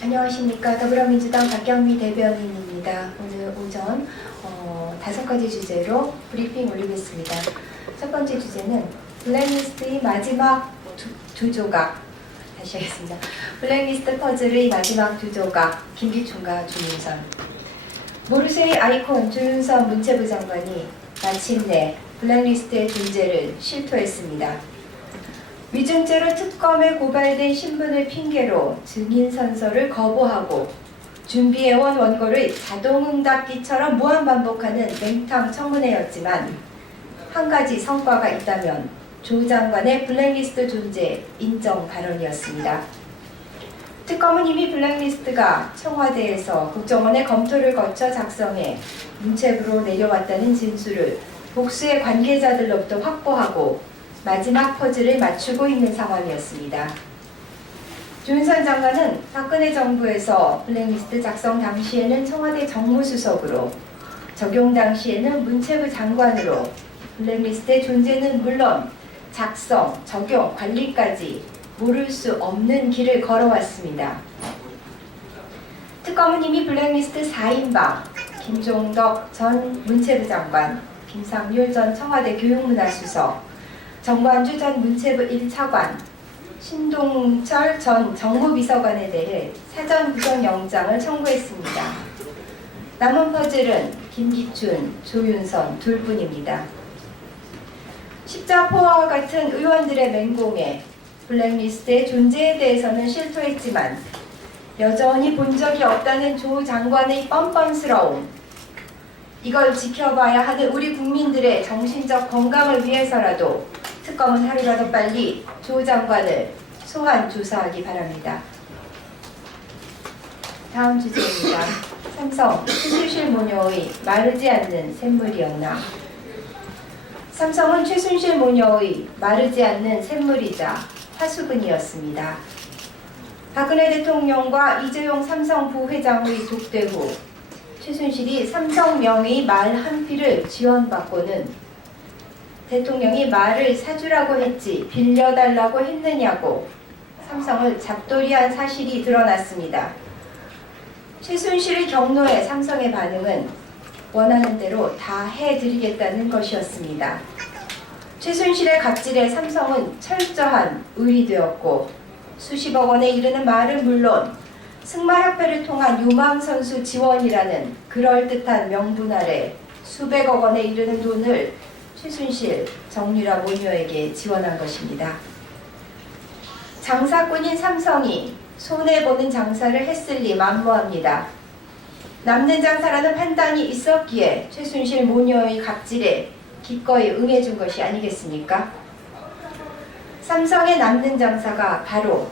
안녕하십니까. 더불어민주당 박경미 대변인입니다. 오늘 오전 5가지 주제로 브리핑 올리겠습니다. 첫 번째 주제는 블랙리스트의 마지막 두 조각, 다시 하겠습니다. 블랙리스트 퍼즐의 마지막 두 조각, 김기춘과 조윤선. 모르쇠의 아이콘 조윤선 문체부 장관이 마침내 블랙리스트의 존재를 실토했습니다. 위증죄로 특검에 고발된 신분을 핑계로 증인 선서를 거부하고 준비해온 원고를 자동응답기처럼 무한반복하는 맹탕 청문회였지만 한 가지 성과가 있다면 조 장관의 블랙리스트 존재 인정 발언이었습니다. 특검은 이미 블랙리스트가 청와대에서 국정원의 검토를 거쳐 작성해 문체부로 내려왔다는 진술을 복수의 관계자들로부터 확보하고 마지막 퍼즐을 맞추고 있는 상황이었습니다. 조윤선 장관은 박근혜 정부에서 블랙리스트 작성 당시에는 청와대 정무수석으로, 적용 당시에는 문체부 장관으로 블랙리스트의 존재는 물론 작성, 적용, 관리까지 모를 수 없는 길을 걸어왔습니다. 특검은 이미 블랙리스트 4인방, 김종덕 전 문체부 장관, 김상률 전 청와대 교육문화수석, 정관주 전 문체부 1차관, 신동철 전 정무비서관에 대해 사전 구속영장을 청구했습니다. 남은 퍼즐은 김기춘, 조윤선 둘뿐입니다. 십자포와 같은 의원들의 맹공에 블랙리스트의 존재에 대해서는 실토했지만 여전히 본 적이 없다는 조 장관의 뻔뻔스러움, 이걸 지켜봐야 하는 우리 국민들의 정신적 건강을 위해서라도 특검은 하루라도 빨리 조 장관을 소환 조사하기 바랍니다. 다음 주제입니다. 삼성 최순실 모녀의 마르지 않는 샘물이었나. 삼성은 최순실 모녀의 마르지 않는 샘물이자 화수분이었습니다. 박근혜 대통령과 이재용 삼성 부회장의 독대 후 최순실이 삼성 명의 말 한 피를 지원받고는 대통령이 말을 사주라고 했지 빌려달라고 했느냐고 삼성을 잡돌이한 사실이 드러났습니다. 최순실의 경로에 삼성의 반응은 원하는 대로 다 해드리겠다는 것이었습니다. 최순실의 갑질에 삼성은 철저한 의리되었고 수십억 원에 이르는 말은 물론 승마협회를 통한 유망선수 지원이라는 그럴듯한 명분 아래 수백억 원에 이르는 돈을 최순실, 정유라 모녀에게 지원한 것입니다. 장사꾼인 삼성이 손해보는 장사를 했을리 만무합니다. 남는 장사라는 판단이 있었기에 최순실 모녀의 갑질에 기꺼이 응해준 것이 아니겠습니까? 삼성의 남는 장사가 바로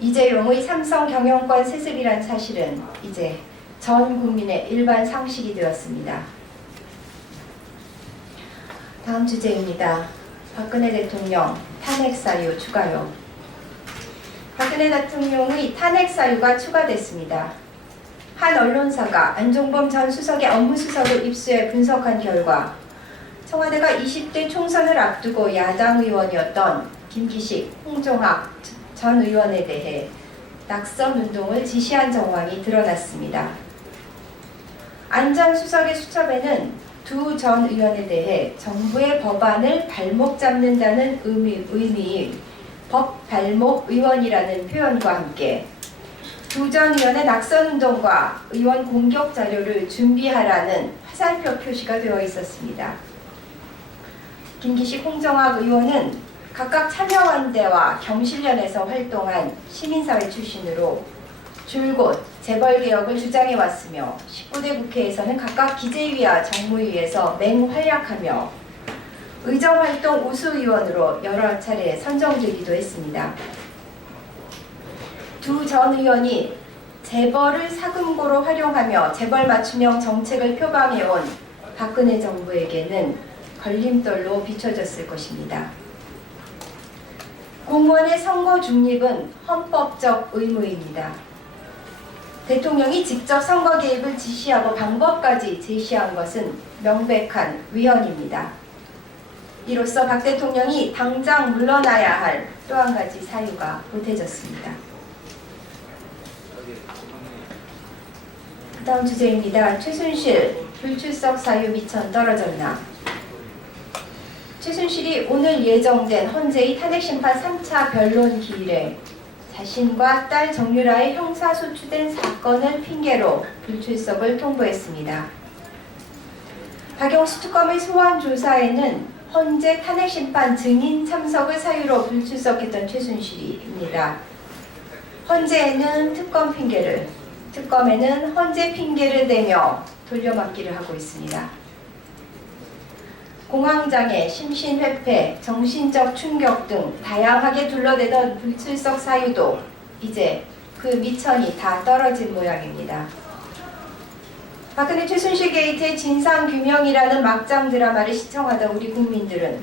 이재용의 삼성 경영권 세습이란 사실은 이제 전 국민의 일반 상식이 되었습니다. 다음 주제입니다. 박근혜 대통령 탄핵 사유 추가요. 박근혜 대통령의 탄핵 사유가 추가됐습니다. 한 언론사가 안종범 전 수석의 업무수석을 입수해 분석한 결과 청와대가 20대 총선을 앞두고 야당 의원이었던 김기식, 홍종학 전 의원에 대해 낙선 운동을 지시한 정황이 드러났습니다. 안 전 수석의 수첩에는 두 전 의원에 대해 정부의 법안을 발목 잡는다는 의미의 법 발목 의원이라는 표현과 함께 두 전 의원의 낙선 운동과 의원 공격 자료를 준비하라는 화살표 표시가 되어 있었습니다. 김기식, 홍정학 의원은 각각 참여연대와 경실련에서 활동한 시민사회 출신으로 줄곧 재벌개혁을 주장해왔으며 19대 국회에서는 각각 기재위와 정무위에서 맹활약하며 의정활동 우수의원으로 여러 차례 선정되기도 했습니다. 두 전 의원이 재벌을 사금고로 활용하며 재벌 맞춤형 정책을 표방해온 박근혜 정부에게는 걸림돌로 비춰졌을 것입니다. 공무원의 선거 중립은 헌법적 의무입니다. 대통령이 직접 선거 개입을 지시하고 방법까지 제시한 것은 명백한 위헌입니다. 이로써 박 대통령이 당장 물러나야 할 또 한 가지 사유가 보태졌습니다. 그 다음 주제입니다. 최순실 불출석 사유 미천 떨어졌나. 최순실이 오늘 예정된 헌재의 탄핵심판 3차 변론 기일에 자신과 딸 정유라의 형사소추된 사건을 핑계로 불출석을 통보했습니다. 박영수 특검의 소환 조사에는 헌재 탄핵심판 증인 참석을 사유로 불출석했던 최순실입니다. 헌재에는 특검 핑계를, 특검에는 헌재 핑계를 대며 돌려막기를 하고 있습니다. 공황장애, 심신회폐, 정신적 충격 등 다양하게 둘러대던 불출석 사유도 이제 그 미천이 다 떨어진 모양입니다. 박근혜 최순실 게이트의 진상규명이라는 막장 드라마를 시청하던 우리 국민들은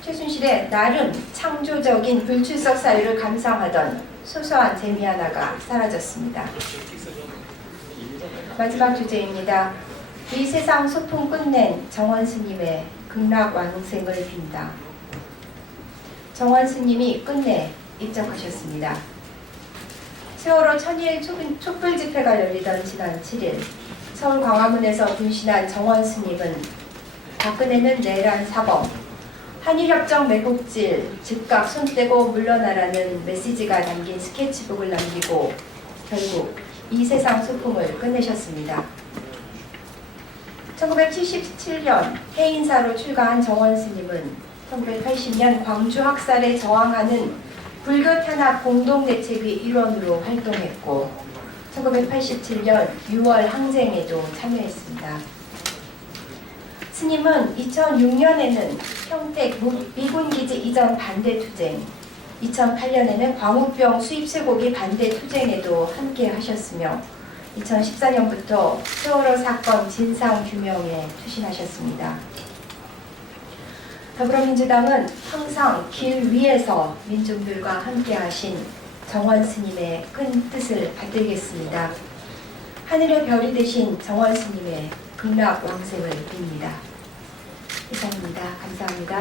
최순실의 나름 창조적인 불출석 사유를 감상하던 소소한 재미 하나가 사라졌습니다. 마지막 주제입니다. 이 세상 소풍 끝낸 정원 스님의 극락왕생을 빈다. 정원 스님이 끝내 입적하셨습니다. 세월호 천일 촛불 집회가 열리던 지난 7일 서울 광화문에서 분신한 정원 스님은 박근혜는 내란 사범, 한일협정 매국질, 즉각 손 떼고 물러나라는 메시지가 담긴 스케치북을 남기고 결국 이 세상 소풍을 끝내셨습니다. 1977년 해인사로 출가한 정원 스님은 1980년 광주 학살에 저항하는 불교 탄압 공동대책위 일원으로 활동했고 1987년 6월 항쟁에도 참여했습니다. 스님은 2006년에는 평택 미군기지 이전 반대 투쟁, 2008년에는 광우병 수입 쇠고기 반대 투쟁에도 함께 하셨으며 2014년부터 세월호 사건 진상규명에 투신하셨습니다. 더불어민주당은 항상 길 위에서 민중들과 함께하신 정원 스님의 큰 뜻을 받들겠습니다. 하늘의 별이 되신 정원 스님의 극락 왕생을 빕니다. 이상입니다. 감사합니다.